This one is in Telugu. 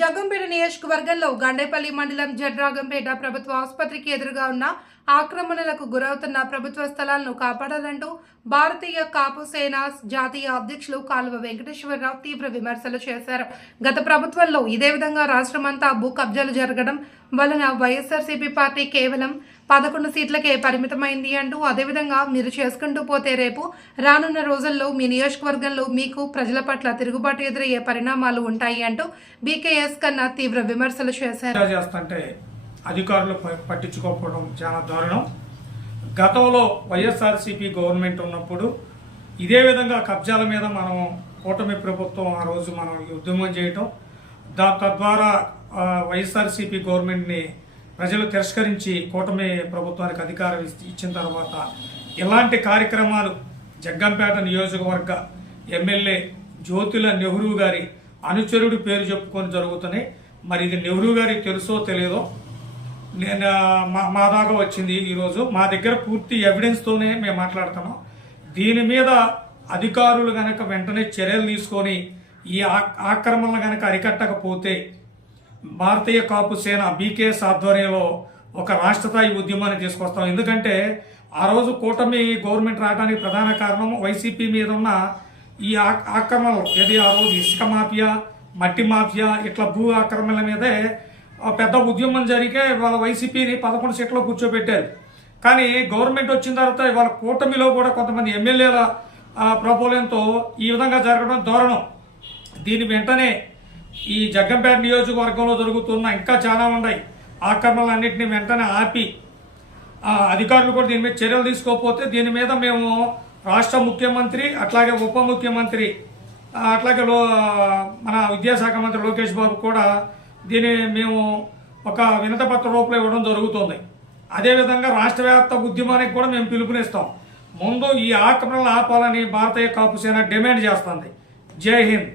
జగంపేట నియోజకవర్గంలో గండేపల్లి మండలం జడ్రాగంపేట ప్రభుత్వ ఆసుపత్రికి ఎదురుగా ఉన్న ఆక్రమణలకు గురవుతున్న ప్రభుత్వ స్థలాలను కాపాడాలంటూ భారతీయ కాపు సేన జాతీయ అధ్యక్షులు కాలువ వెంకటేశ్వరరావు తీవ్ర విమర్శలు చేశారు. గత ప్రభుత్వంలో ఇదే విధంగా రాష్ట్రమంతా భూ కబ్జాలు జరగడం వలన వైఎస్ఆర్సీపీ పార్టీ కేవలం పదకొండు సీట్లకే పరిమితమైంది అంటూ అదేవిధంగా మీరు చేసుకుంటూ పోతే రేపు రానున్న రోజుల్లో మీ నియోజకవర్గంలో మీకు ప్రజల పట్ల తిరుగుబాటు ఎదురయ్యే పరిణామాలు ఉంటాయి అంటూ బీకేఎస్ కన్నా తీవ్ర విమర్శలు చేశారు. చేస్తుంటే అధికారులు ప- పట్టించుకోకపోవడం చాలా దారుణం. గతంలో వైఎస్ఆర్సీపీ గవర్నమెంట్ ఉన్నప్పుడు ఇదే విధంగా కబ్జాల మీద మనం కూటమి ప్రభుత్వం ఆ రోజు మనం ఉద్యమం చేయటం. దా తద్వారా వైఎస్ఆర్సీపీ గవర్నమెంట్ని ప్రజలు తిరస్కరించి కూటమి ప్రభుత్వానికి అధికారం ఇచ్చిన తర్వాత ఇలాంటి కార్యక్రమాలు జగ్గంపేట నియోజకవర్గ ఎమ్మెల్యే జ్యోతుల నెహ్రూ గారి అనుచరుడు పేరు చెప్పుకొని జరుగుతున్నాయి. మరి ఇది నెహ్రూ గారికి తెలుసో తెలియదో నేను మా దాకా వచ్చింది ఈరోజు మా దగ్గర పూర్తి ఎవిడెన్స్తోనే మేము మాట్లాడుతున్నాం. దీని మీద అధికారులు కనుక వెంటనే చర్యలు తీసుకొని ఈ ఆక్రమణలు కనుక అరికట్టకపోతే భారతీయ కాపు సేన బీకేఎస్ ఆధ్వర్యంలో ఒక రాష్ట్ర స్థాయి ఉద్యమాన్ని తీసుకొస్తాం. ఎందుకంటే ఆ రోజు కూటమి గవర్నమెంట్ రావడానికి ప్రధాన కారణం వైసీపీ మీద ఉన్న ఈ ఆక్రమణలు. ఏది ఆ రోజు ఇసుక మాఫియా మట్టి మాఫియా ఇట్లా భూ ఆక్రమణల మీదే పెద్ద ఉద్యమం జరిగే వాళ్ళ వైసీపీని పదకొండు సీట్లో కూర్చోబెట్టారు. కానీ గవర్నమెంట్ వచ్చిన తర్వాత వాళ్ళ కూటమిలో కూడా కొంతమంది ఎమ్మెల్యేల ఆ, ప్రబోలంతో ఈ విధంగా జరగడం దారుణం. దీని వెంటనే ఈ జగ్గంపేట నియోజకవర్గంలో జరుగుతున్న ఇంకా చాలా ఉన్నాయి. ఆక్రమణలన్నింటినీ వెంటనే ఆపి అధికారులు కూడా దీని మీద చర్యలు తీసుకోకపోతే దీని మీద మేము రాష్ట్ర ముఖ్యమంత్రి అట్లాగే ఉప ముఖ్యమంత్రి అట్లాగే లో మన విద్యాశాఖ మంత్రి లోకేష్ బాబు కూడా దీన్ని మేము ఒక వినతపత్ర రూపంలో ఇవ్వడం జరుగుతుంది. అదేవిధంగా రాష్ట్ర వ్యాప్త ఉద్యమానికి కూడా మేము పిలుపునిస్తాం. ముందు ఈ ఆక్రమణలు ఆపాలని భారతీయ కాపు సేన డిమాండ్ చేస్తుంది. జై హింద్.